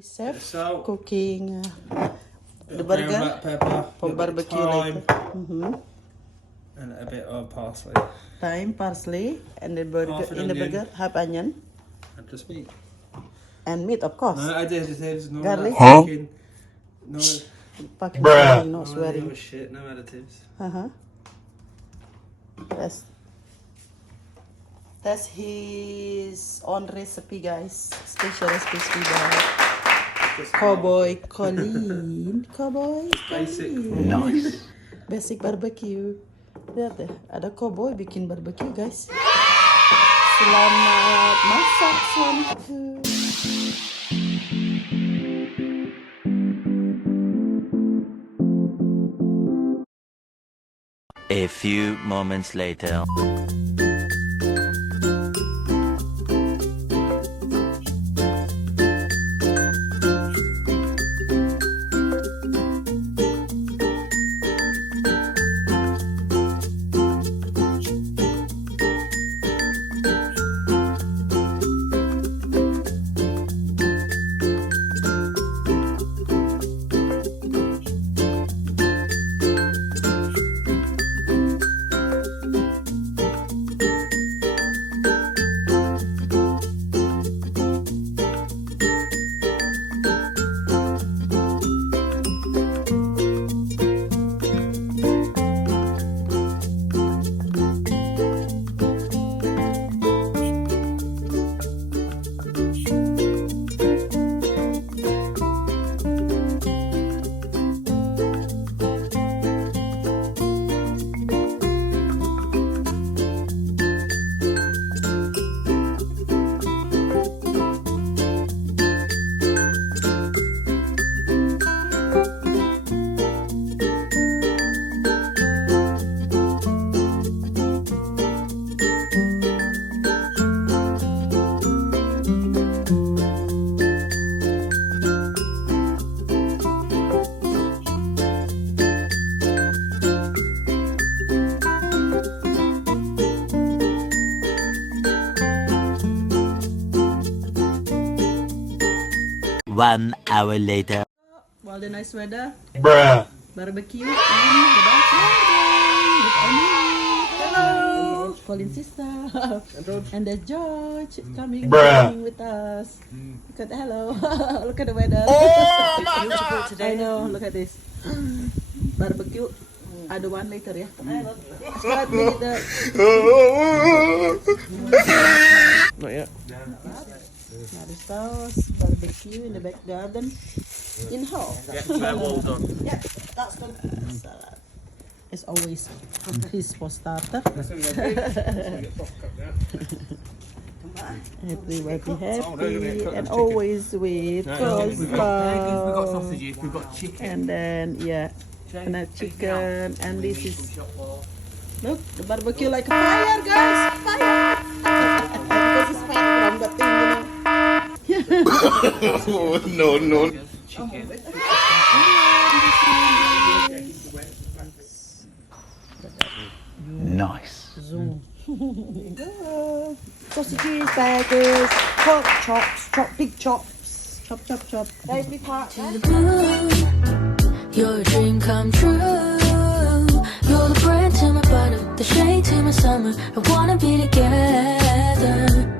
Chef Salt, cooking the black burger pepper, for barbecue thyme, later. and a bit of parsley. Thyme, parsley, and the burger Half an in the onion. burger, half onion, And just meat. and meat, of course. No, I did. There's no Garlic. fucking, no, Fucking Bruh. swearing, not no swearing. other shit, no additives. That's his own recipe, guys. Special recipe by Just Cowboy Colleen. Cowboy Basic. Colleen. Nice. Basic barbecue. Lihat deh, ada cowboy bikin barbecue, guys. Selamat masak suamiku. A few moments later. One hour later. While the nice weather, Bruh. barbecue in the backyard with Amy. Hello, Colin's sister, and there's George coming with us. Look at hello, look at the weather. Oh my God. I know, look at this barbecue. Ada one later ya. Start with the Not yet. Maris house barbecue in the back garden in hall. Yeah, well done. Yeah, that's the salad. It's always his for starter. Happy, and always with coleslaw. We've got sausages, we've got chicken. And then and a chicken, and this is look the barbecue like a fire, guys, fire. Because it's fire from the thing, No, no. Chicken. Nice. Zoom. Sausages, burgers, pork chops, big chops, chop. Every part. You're a dream come true. You're the bread to my butter, the shade to my summer. I wanna be together.